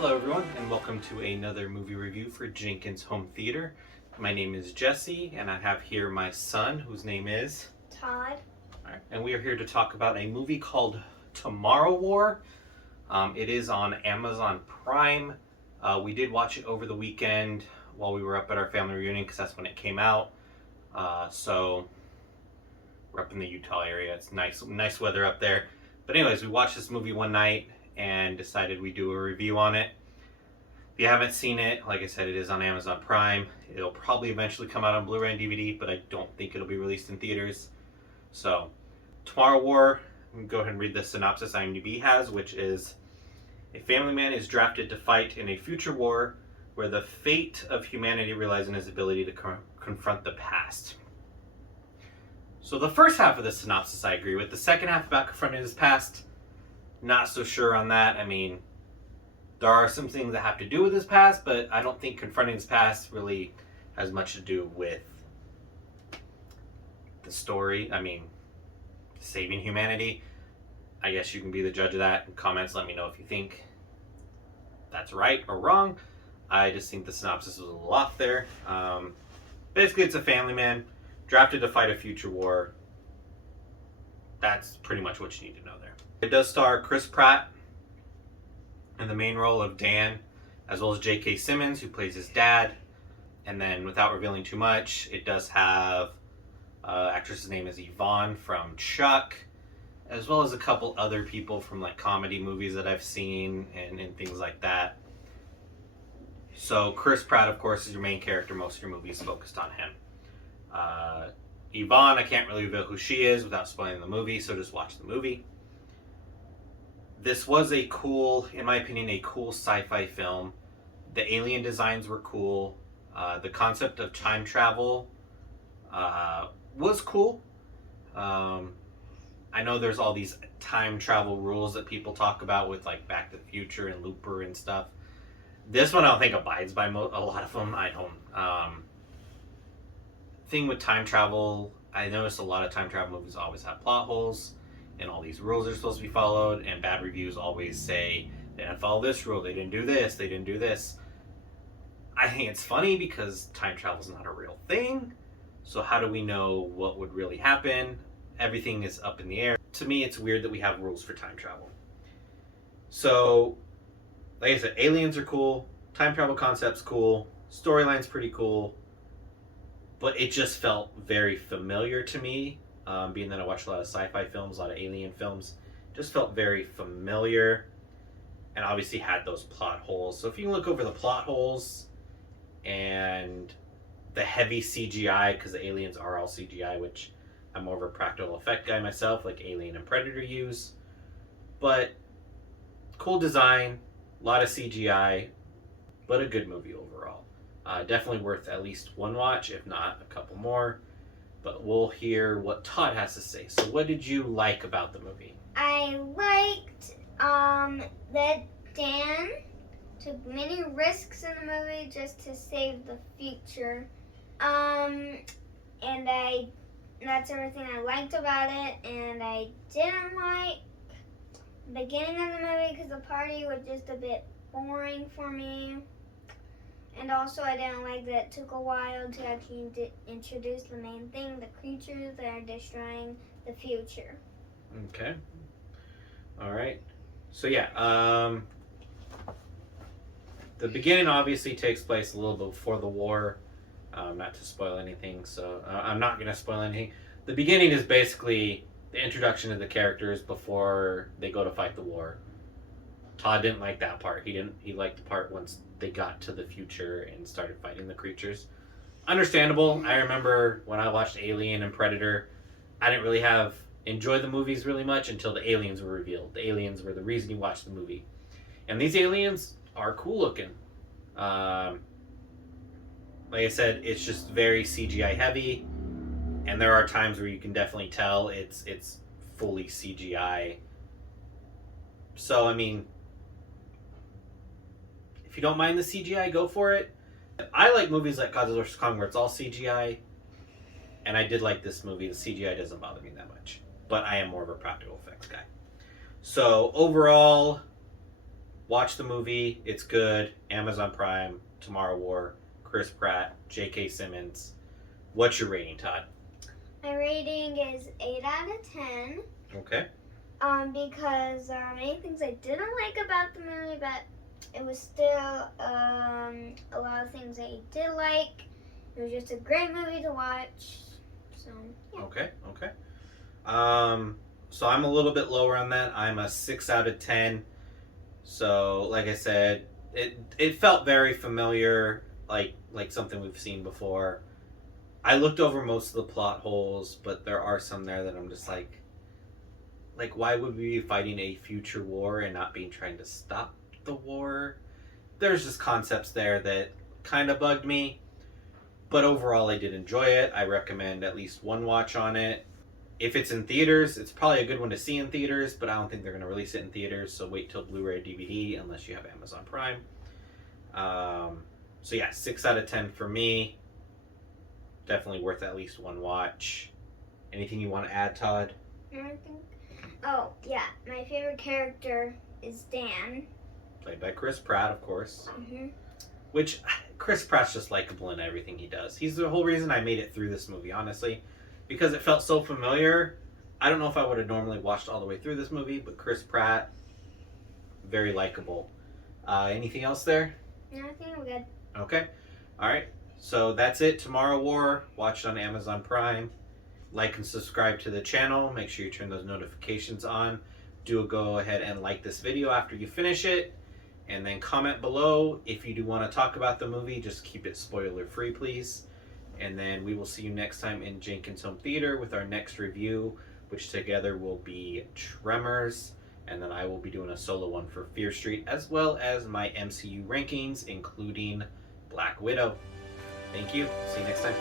Hello everyone, and welcome to another movie review for Jenkins Home Theater. My name is Jesse, and I have here my son, whose name is Todd. Alright, and we are here to talk about a movie called Tomorrow War. It is on Amazon Prime. We did watch it over the weekend while we were up at our family reunion because that's when it came out. So we're up in the Utah area. It's nice weather up there. But anyways, we watched this movie one night and decided we'd do a review on it. If you haven't seen it, like I said, it is on Amazon Prime. It'll probably eventually come out on Blu-ray and DVD, but I don't think it'll be released in theaters. So, Tomorrow War, I'm going to go ahead and read the synopsis IMDb has, which is: a family man is drafted to fight in a future war where the fate of humanity relies on his ability to confront the past. So the first half of the synopsis I agree with. The second half about confronting his past, not so sure on that. I mean, there are some things that have to do with his past, but I don't think confronting his past really has much to do with the story. I mean, saving humanity. I guess you can be the judge of that. In comments, let me know if you think that's right or wrong. I just think the synopsis was a little off there. Basically, it's a family man drafted to fight a future war. That's pretty much what you need to know there. It does star Chris Pratt in the main role of Dan, as well as J.K. Simmons, who plays his dad. And then, without revealing too much, it does have actress's name is Yvonne from Chuck, as well as a couple other people from like comedy movies that I've seen and things like that. So Chris Pratt, of course, is your main character. Most of your movies focused on him. Yvonne, I can't really reveal who she is without spoiling the movie, so just watch the movie. This was a cool, in my opinion, a cool sci-fi film. The alien designs were cool. The concept of time travel was cool. I know there's all these time travel rules that people talk about with like Back to the Future and Looper and stuff. This one I don't think abides by a lot of them. I don't. Thing with time travel, I noticed a lot of time travel movies always have plot holes, and all these rules are supposed to be followed, and bad reviews always say they didn't follow this rule, they didn't do this, they didn't do this. I think it's funny because time travel is not a real thing, so how do we know what would really happen? Everything is up in the air. To me, it's weird that we have rules for time travel. So, like I said, aliens are cool, time travel concept's cool, storyline's pretty cool, but it just felt very familiar to me. Being that I watched a lot of sci-fi films, a lot of alien films, just felt very familiar, and obviously had those plot holes. So if you can look over the plot holes and the heavy CGI, because the aliens are all CGI, which I'm more of a practical effect guy myself, like Alien and Predator use, but cool design, a lot of CGI, but a good movie overall. Definitely worth at least one watch, if not a couple more. But we'll hear what Todd has to say. So what did you like about the movie? I liked that Dan took many risks in the movie just to save the future. And that's everything I liked about it. And I didn't like the beginning of the movie because the party was just a bit boring for me. And also, I didn't like that it took a while to actually introduce the main thing, the creatures that are destroying the future. Okay. All right. So yeah, the beginning obviously takes place a little bit before the war. Not to spoil anything, so I'm not going to spoil anything. The beginning is basically the introduction of the characters before they go to fight the war. Todd didn't like that part. He liked the part once they got to the future and started fighting the creatures. Understandable. I remember when I watched Alien and Predator, I didn't really enjoy the movies really much until the aliens were revealed. The aliens were the reason you watched the movie. And these aliens are cool looking. Like I said, it's just very CGI heavy, and there are times where you can definitely tell it's fully CGI. So, I mean, if you don't mind the CGI, go for it. I like movies like Godzilla vs. Kong where it's all CGI, and I did like this movie. The CGI doesn't bother me that much, but I am more of a practical effects guy. So overall, Watch the movie. It's good. Amazon Prime, Tomorrow War, Chris Pratt, J.K. Simmons. What's your rating, Todd? My rating is 8 out of 10. Okay. Because there are many things I didn't like about the movie, but it was still a lot of things I did like. It was just a great movie to watch. So yeah. Okay. So I'm a little bit lower on that. I'm a 6 out of 10. So like I said, it felt very familiar, like something we've seen before. I looked over most of the plot holes, but there are some there that I'm just like why would we be fighting a future war and not being trying to stop the war? There's just concepts there that kind of bugged me. But overall, I did enjoy it. I recommend at least one watch on it. If it's in theaters, it's probably a good one to see in theaters, but I don't think they're going to release it in theaters, so wait till Blu-ray DVD unless you have Amazon Prime. So yeah, 6 out of 10 for me. Definitely worth at least one watch. Anything you want to add, Todd? Oh, yeah. My favorite character is Dan. Played by Chris Pratt, of course. Mm-hmm. Which, Chris Pratt's just likable in everything he does. He's the whole reason I made it through this movie, honestly. Because it felt so familiar. I don't know if I would have normally watched all the way through this movie, but Chris Pratt, very likable. Anything else there? No, I think I'm good. Okay. Alright. So that's it. Tomorrow War. Watch it on Amazon Prime. Like and subscribe to the channel. Make sure you turn those notifications on. Do go ahead and like this video after you finish it. And then comment below if you do want to talk about the movie. Just keep it spoiler free, please. And then we will see you next time in Jenkins Home Theater with our next review, which together will be Tremors. And then I will be doing a solo one for Fear Street, as well as my MCU rankings, including Black Widow. Thank you. See you next time.